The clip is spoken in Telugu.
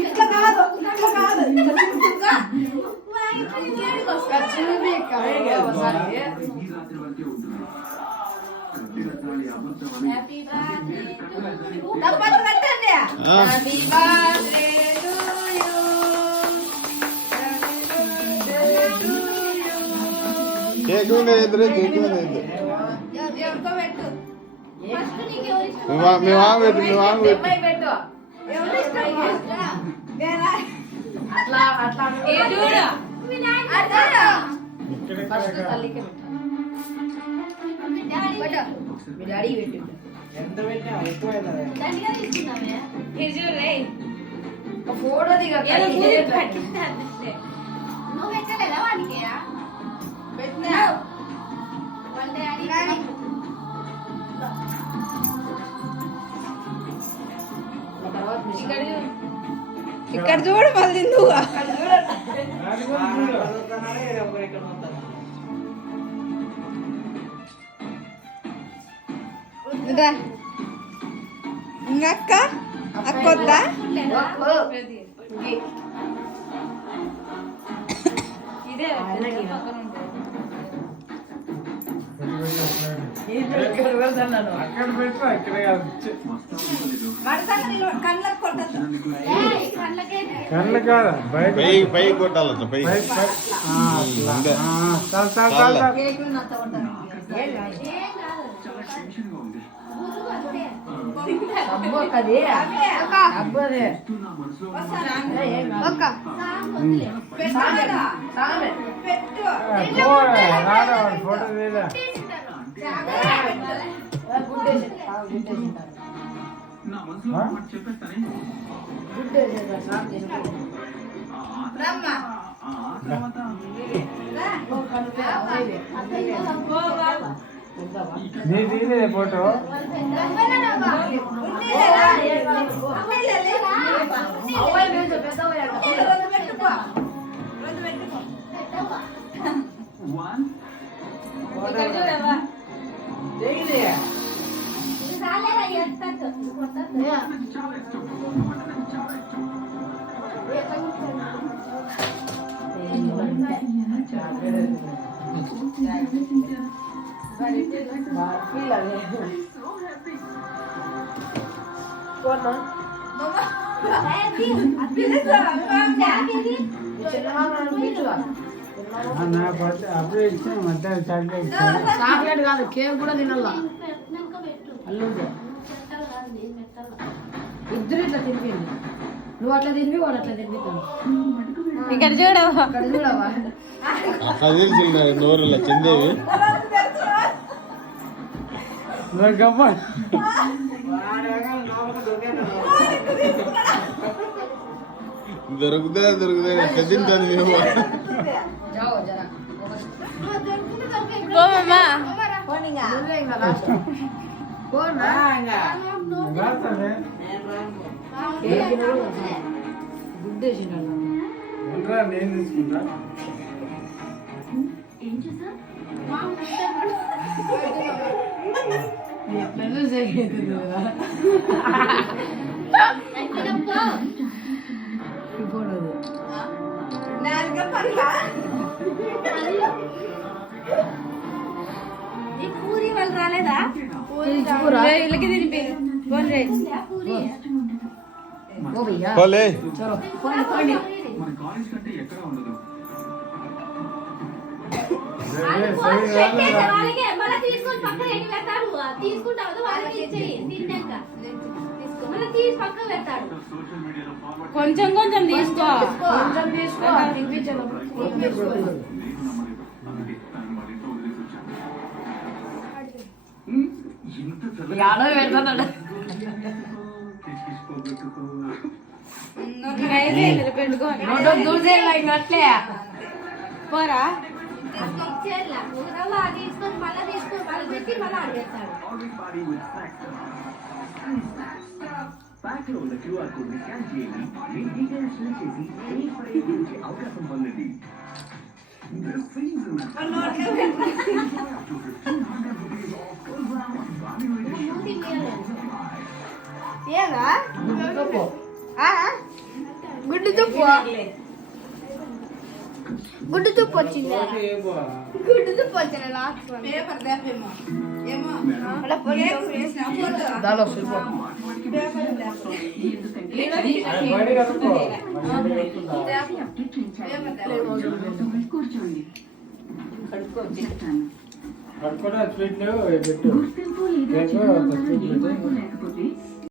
ఇట్లా కాదు ఇట్లా కాదు కేకు ఇద్దరు కేకు మీ మామ పెట్టు మీ మామ పెట్టు ఫోటో దిగ ఇక్కడ చూడు మళ్ళీ నువ్వు అక్క అక్క వద్దా ఇదే కళ్ళ కాదా పై కొట్టాలి పై ఫోటో లేదా నీదే ఫోటో అప్పుడే ఇచ్చిన మధ్యాహ్నం చాక్లెట్ కాదు కేక్ కూడా తినాలా అల్లుంటే ఇద్దరు ఇట్లా తినిపింది నువ్వు అట్లా తినిపి వాడు అట్లా తినిపిస్తాను ఇక్కడ చూడవా ఇక్కడ చూడవా అట్లా తెలిసి నోరులా చెందేవి దొరుకుతా ఎట్లా తింటాను మేము నేను తీసుకుంటా పూరి వాళ్ళు రాలేదా వీళ్ళకి తినిపి కొంచెం కొంచెం తీసుకో కొంచెం తీసుకో యాడో పెడతాడు అట్లే పోరా తీసుకొని మళ్ళీ తీసుకొని మళ్ళీ పెట్టి మళ్ళీ అడిగేస్తాడు ఏగా గుడ్డు తుప్పు గుడ్డు తుప్పు వచ్చింది గుడ్డు తుప్పు వచ్చింది లాస్ట్ దాలో శిల్ప కడుక్కోడా స్వీట్ లేవు పెట్టు